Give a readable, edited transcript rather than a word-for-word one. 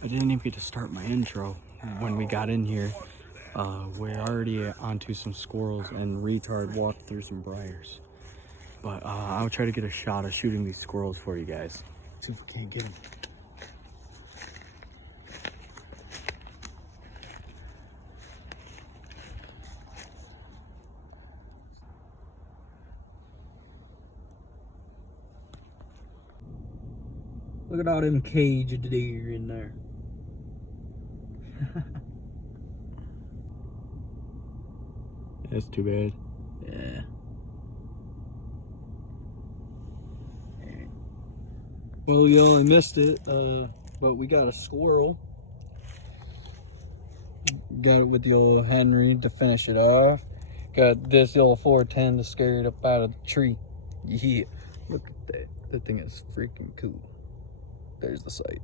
I didn't even get to start my intro when we got in here. We're already onto some squirrels and retard walked through some briars. But I'll try to get a shot of shooting these squirrels for you guys. See if we can't get them. Look at all them caged deer in there. That's too bad. Yeah. Well, you only missed it, but we got a squirrel. Got it with the old Henry to finish it off. Got this old 410 to scare it up out of the tree. Yeah, look at that. That thing is freaking cool. There's the sight.